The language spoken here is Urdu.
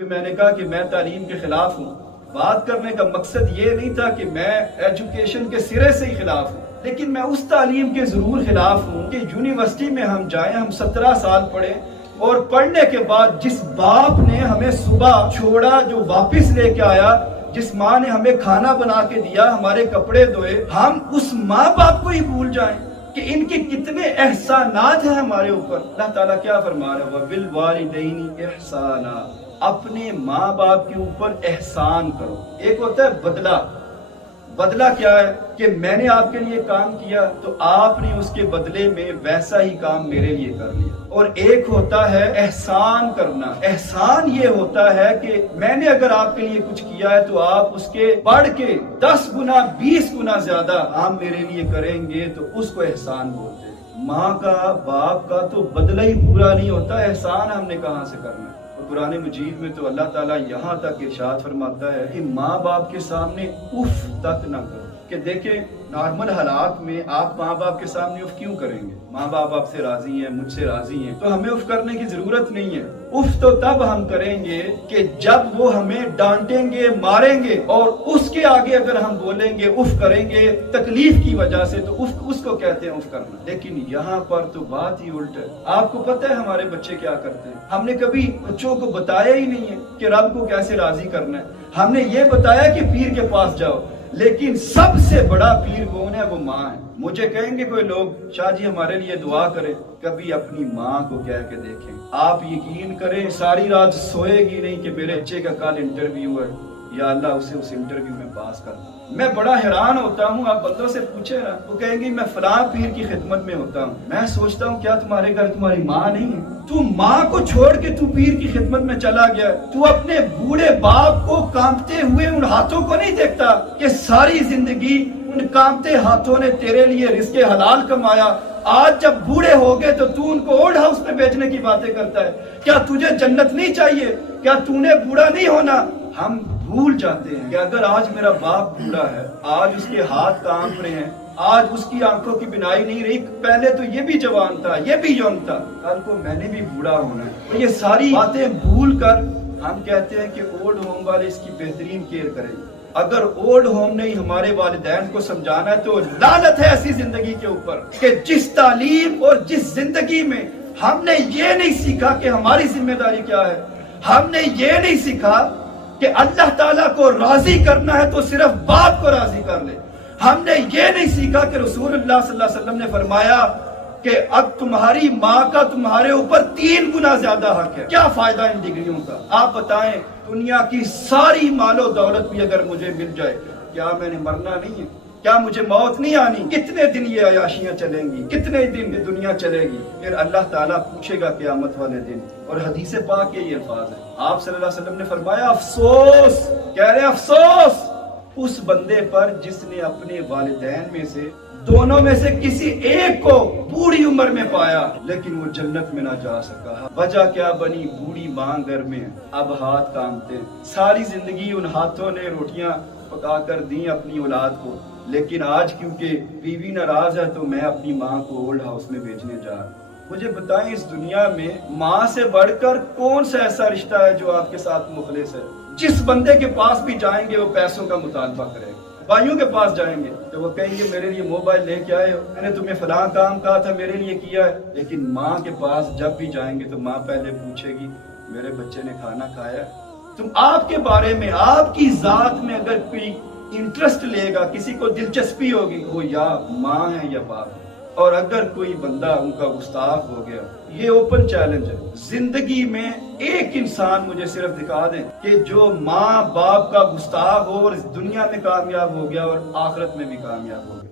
میں نے کہا کہ میں تعلیم کے خلاف ہوں. بات کرنے کا مقصد یہ نہیں تھا کہ میں ایجوکیشن کے سرے سے ہی خلاف ہوں، لیکن میں اس تعلیم کے ضرور خلاف ہوں کہ یونیورسٹی میں ہم جائیں، ہم 17 سال پڑھیں اور پڑھنے کے بعد جس باپ نے ہمیں صبح چھوڑا، جو واپس لے کے آیا، جس ماں نے ہمیں کھانا بنا کے دیا، ہمارے کپڑے دھوئے، ہم اس ماں باپ کو ہی بھول جائیں کہ ان کے کتنے احسانات ہیں ہمارے اوپر. اللہ تعالیٰ کیا فرما رہا ہے؟ وَبِالْوَالِدَيْنِ إِحْسَانًا، اپنے ماں باپ کے اوپر احسان کرو. ایک ہوتا ہے بدلہ. بدلہ کیا ہے کہ میں نے آپ کے لیے کام کیا تو آپ نے اس کے بدلے میں ویسا ہی کام میرے لیے کر لیا. اور ایک ہوتا ہے احسان کرنا. احسان یہ ہوتا ہے کہ میں نے اگر آپ کے لیے کچھ کیا ہے تو آپ اس کے بڑھ کے 10 گنا 20 گنا زیادہ آپ میرے لیے کریں گے تو اس کو احسان بولتے ہیں. ماں کا باپ کا تو بدلہ ہی پورا نہیں ہوتا، احسان ہم نے کہاں سے کرنا. قرآن مجید میں تو اللہ تعالیٰ یہاں تک ارشاد فرماتا ہے کہ ماں باپ کے سامنے اف تک نہ کرو. کہ دیکھیں نارمل حالات میں آپ ماں باپ کے سامنے اف کیوں کریں گے؟ ماں باپ آپ سے راضی ہیں، مجھ سے راضی ہیں، تو ہمیں اف کرنے کی ضرورت نہیں ہے. اف تو تب ہم کریں گے کہ جب وہ ہمیں ڈانٹیں گے، ماریں گے، اور اس کے آگے اگر ہم بولیں گے، اف کریں گے تکلیف کی وجہ سے، تو اف اس کو کہتے ہیں اف کرنا. لیکن یہاں پر تو بات ہی الٹ ہے. آپ کو پتہ ہے ہمارے بچے کیا کرتے ہیں؟ ہم نے کبھی بچوں کو بتایا ہی نہیں ہے کہ رب کو کیسے راضی کرنا ہے. ہم نے یہ بتایا کہ پیر کے پاس جاؤ، لیکن سب سے بڑا پیر کون ہے؟ وہ ماں ہے. مجھے کہیں گے کوئی لوگ، شاہ جی ہمارے لیے دعا کریں. کبھی اپنی ماں کو کہہ کے دیکھیں. آپ یقین کریں ساری رات سوئے گی نہیں کہ میرے بچے کا کل انٹرویو ہے، یا اللہ اسے اس انٹرویو میں پاس کر. میں بڑا حیران ہوتا ہوں، آپ بندوں سے پوچھیں نا، وہ کہیں گے میں فلاں پیر کی خدمت میں ہوتا ہوں. میں سوچتا ہوں کیا تمہارے گھر تمہاری ماں نہیں ہے؟ تو ماں کو چھوڑ کے تو پیر کی خدمت میں چلا گیا. تو اپنے بوڑھے باپ کو کانپتے ہوئے ان ہاتھوں کو نہیں دیکھتا کہ ساری زندگی ان کانپتے ہاتھوں نے تیرے لیے رزق حلال کمایا. آج جب بوڑھے ہو گئے تو ان کو اولڈ ہاؤس میں بیچنے کی باتیں کرتا ہے. کیا تجھے جنت نہیں چاہیے؟ کیا تو نے بوڑھا نہیں ہونا؟ ہم بھول جاتے ہیں کہ اگر آج میرا باپ بوڑھا ہے، آج اس کے ہاتھ کانپ رہے ہیں، آج اس کی آنکھوں کی بینائی نہیں رہی، پہلے تو یہ بھی جوان تھا، یہ بھی یونگ تھا، کل کو میں نے بھی بوڑھا ہونا ہے. تو یہ ساری باتیں بھول کر ہم کہتے ہیں کہ اولڈ ہوم والے اس کی بہترین کیئر کریں. اگر اولڈ ہوم نے ہمارے والدین کو سمجھانا ہے تو لعنت ہے ایسی زندگی کے اوپر کہ جس تعلیم اور جس زندگی میں ہم نے یہ نہیں سیکھا کہ ہماری ذمہ داری کیا ہے، ہم نے یہ نہیں سیکھا کہ اللہ تعالیٰ کو راضی کرنا ہے تو صرف باپ کو راضی کر لے. ہم نے یہ نہیں سیکھا کہ رسول اللہ صلی اللہ علیہ وسلم نے فرمایا کہ اب تمہاری ماں کا تمہارے اوپر 3 گنا زیادہ حق ہے. کیا فائدہ ان ڈگریوں کا؟ آپ بتائیں، دنیا کی ساری مال و دولت بھی اگر مجھے مل جائے، کیا میں نے مرنا نہیں ہے؟ کیا مجھے موت نہیں آنی؟ کتنے دن یہ عیاشیاں چلیں گی؟ کتنے دن یہ دنیا چلے گی؟ پھر اللہ تعالیٰ پوچھے گا قیامت والے دن. اور حدیث پاک کے یہ الفاظ ہیں، آپ صلی اللہ علیہ وسلم نے فرمایا افسوس، کہہ رہے افسوس اس بندے پر جس نے اپنے والدین میں سے دونوں میں سے کسی ایک کو بوڑھی عمر میں پایا لیکن وہ جنت میں نہ جا سکا. وجہ کیا بنی؟ بوڑھی ماں گھر میں اب ہاتھ کامتے. ساری زندگی ان ہاتھوں نے روٹیاں پکا کر دی اپنی اولاد کو، لیکن آج کیونکہ بیوی ناراض ہے تو میں اپنی ماں کو اولڈ ہاؤس میں بیچنے جا رہا ہوں. مجھے بتائیں اس دنیا میں ماں سے بڑھ کر کون سا ایسا رشتہ ہے جو آپ کے ساتھ مخلص ہے؟ جس بندے کے پاس بھی جائیں گے وہ پیسوں کا مطالبہ کرے گا. بھائیوں کے پاس جائیں گے تو وہ کہیں گے میرے لیے موبائل لے کے آئے ہو، میں نے تمہیں فلاں کام کہا تھا میرے لیے کیا ہے. لیکن ماں کے پاس جب بھی جائیں گے تو ماں پہلے پوچھے گی میرے بچے نے کھانا کھایا؟ تم آپ کے بارے میں، آپ کی ذات میں اگر کوئی انٹرسٹ لے گا، کسی کو دلچسپی ہوگی، وہ یا ماں ہے یا باپ ہے. اور اگر کوئی بندہ ان کا گستاخ ہو گیا، یہ اوپن چیلنج ہے زندگی میں، ایک انسان مجھے صرف دکھا دیں کہ جو ماں باپ کا گستاخ ہو اور اس دنیا میں کامیاب ہو گیا اور آخرت میں بھی کامیاب ہو گیا.